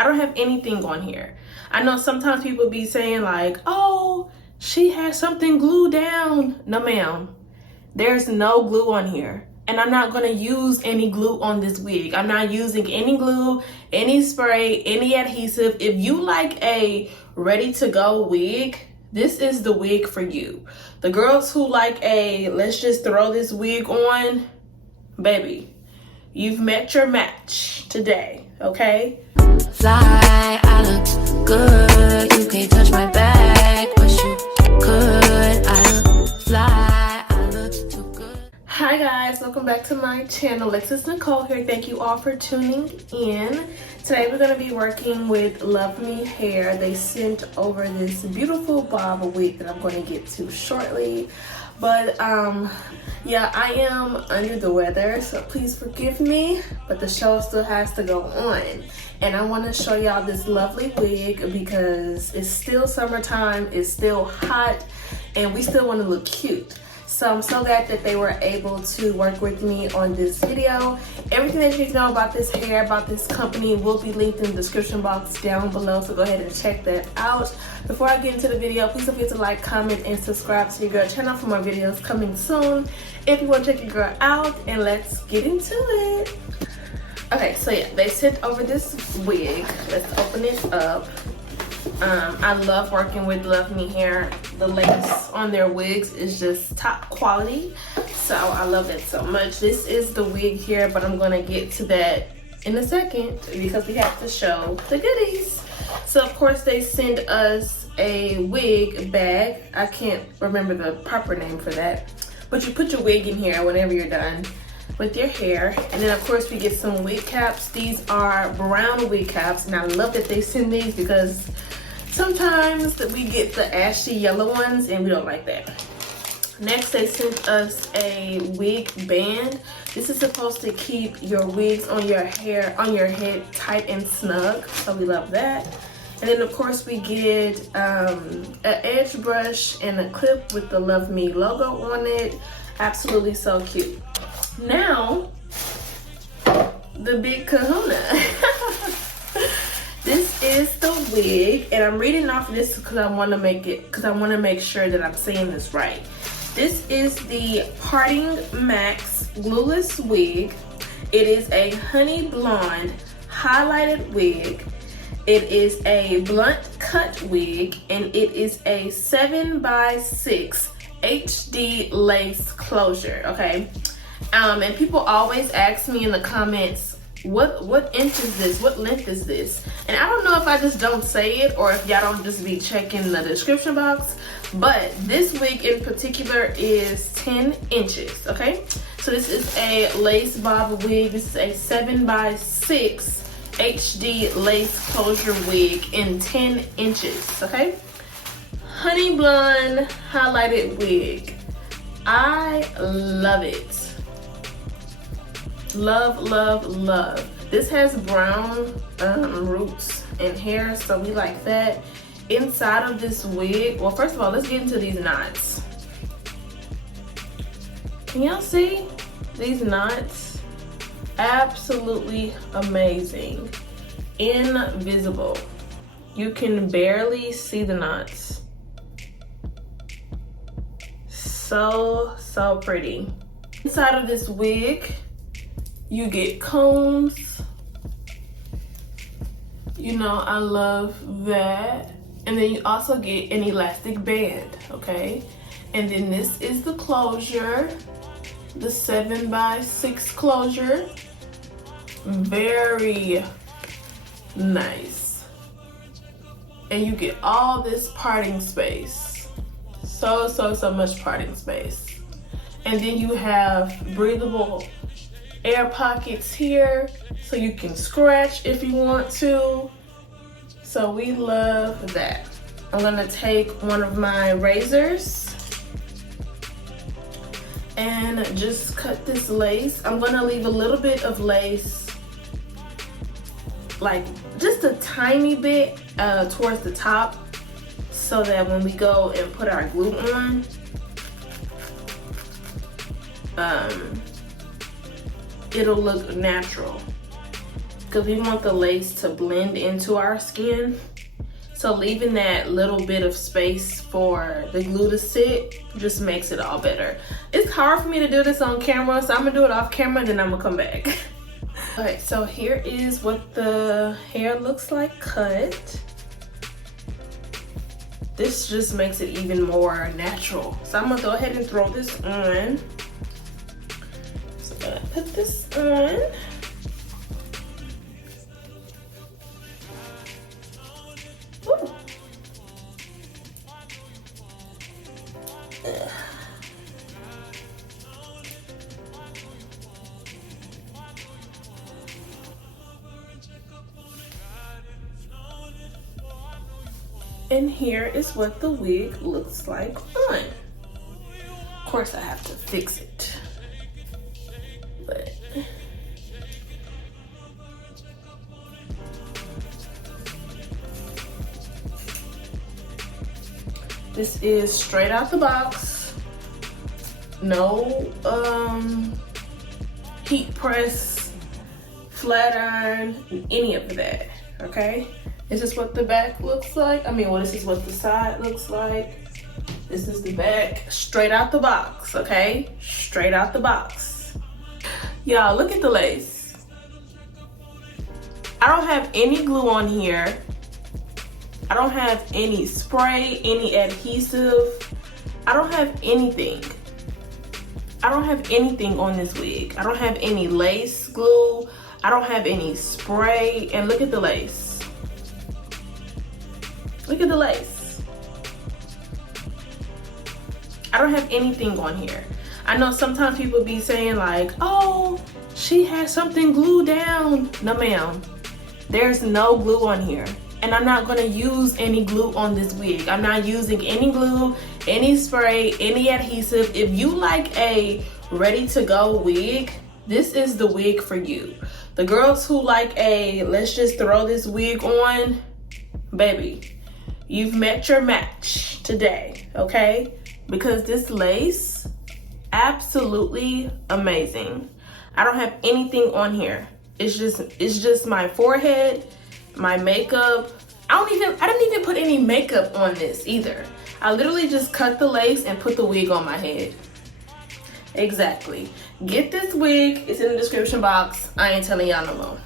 I don't have anything on here. I know sometimes people be saying like, oh, she has something glued down. No, ma'am. There's no glue on here. And I'm not going to use any glue on this wig. I'm not using any glue, any spray, any adhesive. If you like a ready-to-go wig, this is the wig for you. The girls who like a, let's just throw this wig on, baby, you've met your match today, okay? Fly, I look good. You can't touch my back, but you could. I look fly, I look too good. Hi guys, welcome back to my channel. It's Nicole here. Thank you all for tuning in. Today we're going to be working with Luvme Hair. They sent over this beautiful bob wig that I'm going to get to shortly. But yeah, I am under the weather, so please forgive me, but the show still has to go on. And I want to show y'all this lovely wig because it's still summertime, it's still hot, and we still want to look cute. So I'm so glad that they were able to work with me on this video. Everything that you need to know about this hair, about this company, will be linked in the description box down below, so go ahead and check that out. Before I get into the video, please don't forget to like, comment, and subscribe to your girl channel for more videos coming soon. If you want to check your girl out, and let's get into it. Okay, so yeah, they sent over this wig. Let's open it up. I love working with Luvme Hair. The lace on their wigs is just top quality, so I love it so much. This is the wig here, but I'm gonna get to that in a second because we have to show the goodies. So of course they send us a wig bag. I can't remember the proper name for that, but you put your wig in here whenever you're done with your hair. And then of course we get some wig caps. These are brown wig caps, and I love that they send these because sometimes we get the ashy yellow ones and we don't like that. Next, they sent us a wig band. This is supposed to keep your wigs on your hair, on your head tight and snug, so we love that. And then of course we get an edge brush and a clip with the Luvme logo on it. Absolutely so cute. Now, the big kahuna. This is the wig, and I'm reading off this because I want to make sure that I'm saying this right. This is the PartingMax glueless wig. It is a honey blonde highlighted wig. It is a blunt cut wig, and it is a 7x6 HD lace closure. Okay, and people always ask me in the comments, what inch is this? What length is this? And I don't know if I just don't say it or if y'all don't just be checking the description box, but this wig in particular is 10 inches, okay? So this is a lace bob wig. This is a 7x6 HD lace closure wig in 10 inches, okay? Honey blonde highlighted wig. I love it. Love, love, love. This has brown roots and hair, so we like that. Inside of this wig, well, first of all, let's get into these knots. Can y'all see these knots? Absolutely amazing. Invisible. You can barely see the knots. So, so pretty. Inside of this wig, you get combs. You know, I love that. And then you also get an elastic band, okay? And then this is the closure, the 7x6 closure. Very nice. And you get all this parting space. So much parting space. And then you have breathable air pockets here so you can scratch if you want to. So we love that. I'm gonna take one of my razors and just cut this lace. I'm gonna leave a little bit of lace, like just a tiny bit towards the top, so that when we go and put our glue on, it'll look natural. because we want the lace to blend into our skin. So leaving that little bit of space for the glue to sit just makes it all better. It's hard for me to do this on camera, so I'm gonna do it off camera, then I'm gonna come back. Okay, so here is what the hair looks like cut. This just makes it even more natural. So I'm gonna go ahead and throw this on. So I'm gonna put this on. Ooh. And here is what the wig looks like on. Of course I have to fix it, but this is straight out the box. No heat press, flat iron, any of that, okay? This is what the back looks like. This is what the side looks like. This is the back, straight out the box, okay? Straight out the box. Y'all, look at the lace. I don't have any glue on here. I don't have any spray, any adhesive. I don't have anything. I don't have anything on this wig. I don't have any lace glue. I don't have any spray. And look at the lace. Look at the lace. I don't have anything on here. I know sometimes people be saying like, oh, she has something glued down. No ma'am, there's no glue on here. And I'm not gonna use any glue on this wig. I'm not using any glue, any spray, any adhesive. If you like a ready to go wig, this is the wig for you. The girls who like a, let's just throw this wig on, baby, you've met your match today, okay? Because this lace, absolutely amazing. I don't have anything on here. It's just my forehead, my makeup. I didn't even put any makeup on this either. I literally just cut the lace and put the wig on my head. Exactly. Get this wig, it's in the description box. I ain't telling y'all no more.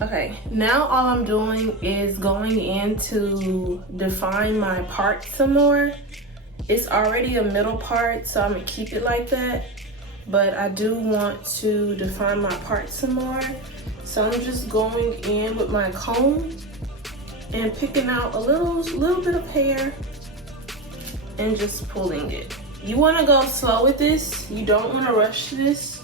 Okay, now all I'm doing is going in to define my part some more. It's already a middle part, so I'm gonna keep it like that. But I do want to define my part some more. So I'm just going in with my comb and picking out a little bit of hair and just pulling it. You wanna go slow with this. You don't wanna rush this.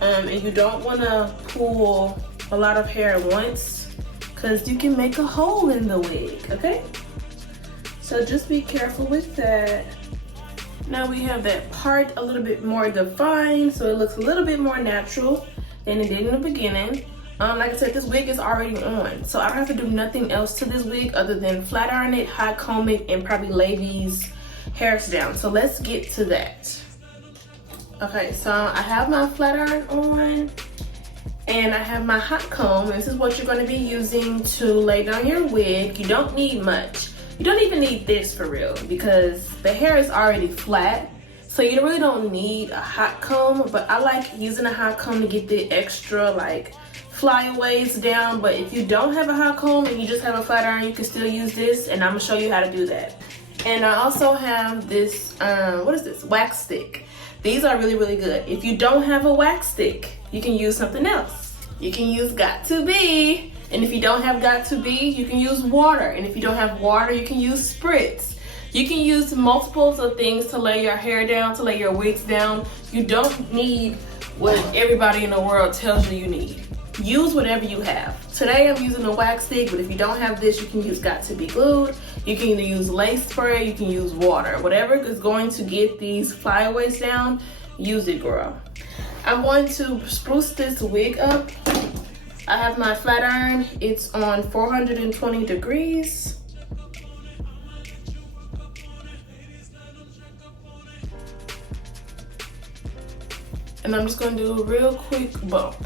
And you don't wanna pull a lot of hair at once because you can make a hole in the wig, okay? So just be careful with that. Now we have that part a little bit more defined, so it looks a little bit more natural than it did in the beginning. Like I said, this wig is already on, so I don't have to do nothing else to this wig other than flat iron it, hot comb it, and probably lay these hairs down. So let's get to that. Okay, so I have my flat iron on and I have my hot comb. This is what you're going to be using to lay down your wig. You don't need much. You don't even need this for real because the hair is already flat. So you really don't need a hot comb, but I like using a hot comb to get the extra like flyaways down. But if you don't have a hot comb and you just have a flat iron, you can still use this, and I'm gonna show you how to do that. And I also have this, what is this? Wax stick. These are really, really good. If you don't have a wax stick, you can use something else. You can use Got To Be. And if you don't have Got To Be, you can use water. And if you don't have water, you can use spritz. You can use multiples of things to lay your hair down, to lay your wigs down. You don't need what everybody in the world tells you you need. Use whatever you have. Today I'm using a wax stick, but if you don't have this, you can use Got To Be glued. You can either use lace spray, you can use water. Whatever is going to get these flyaways down, use it, girl. I'm going to spruce this wig up. I have my flat iron. It's on 420 degrees. And I'm just going to do a real quick bump.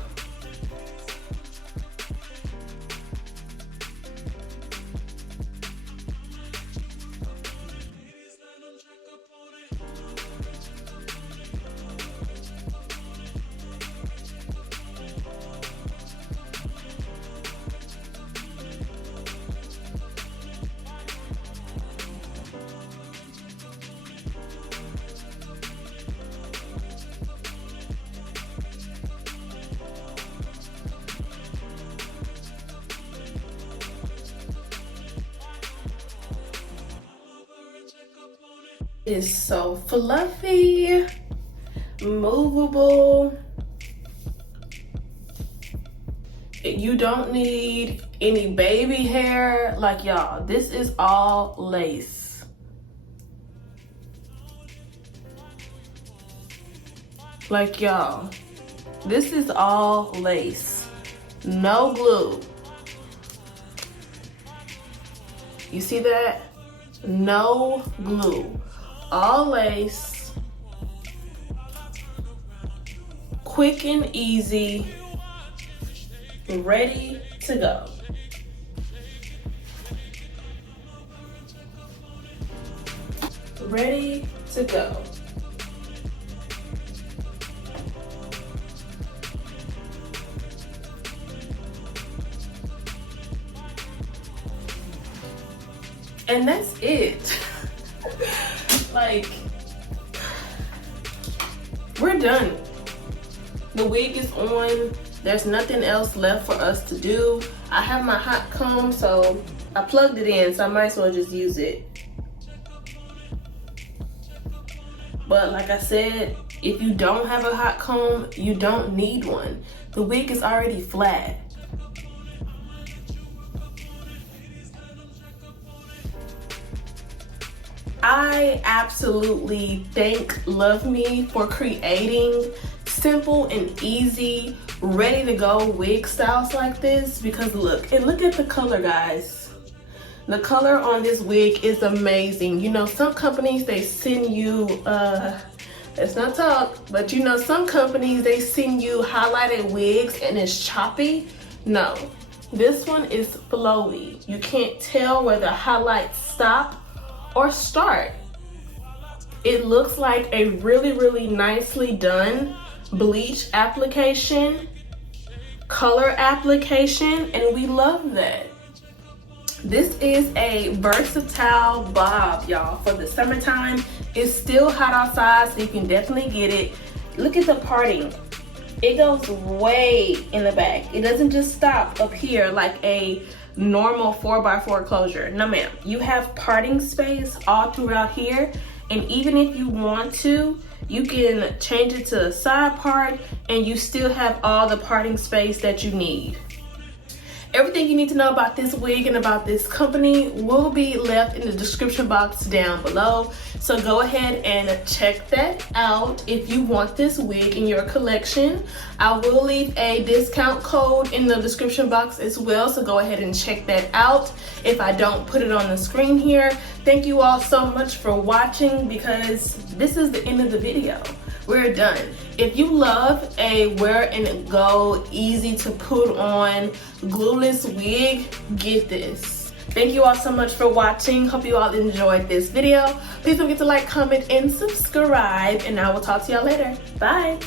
is so fluffy, movable. You don't need any baby hair. Like, y'all, this is all lace. Like, y'all, this is all lace. No glue. You see that? No glue. All lace. Quick and easy. Ready to go. Ready to go. And that's it. Like, we're done. The wig is on. There's nothing else left for us to do. I have my hot comb, so I plugged it in, so I might as well just use it. But like I said, if you don't have a hot comb, you don't need one. The wig is already flat. I absolutely thank Luvme for creating simple and easy, ready to go wig styles like this, because look at the color, guys. The color on this wig is amazing. You know, some companies, they send you let's not talk, but you know, some companies, they send you highlighted wigs and it's choppy. No, this one is flowy. You can't tell where the highlights stop or start. It looks like a really nicely done bleach application, color application, and we love that. This is a versatile bob, y'all, for the summertime. It's still hot outside, so you can definitely get it. Look at the parting. It goes way in the back. It doesn't just stop up here like a normal 4x4 closure. No ma'am, you have parting space all throughout here, and even if you want to, you can change it to a side part and you still have all the parting space that you need. Everything you need to know about this wig and about this company will be left in the description box down below. So go ahead and check that out if you want this wig in your collection. I will leave a discount code in the description box as well, so go ahead and check that out if I don't put it on the screen here. Thank you all so much for watching, because this is the end of the video. We're done. If you love a wear and go, easy to put on glueless wig, get this. Thank you all so much for watching. Hope you all enjoyed this video. Please don't forget to like, comment, and subscribe, and I will talk to y'all later. Bye.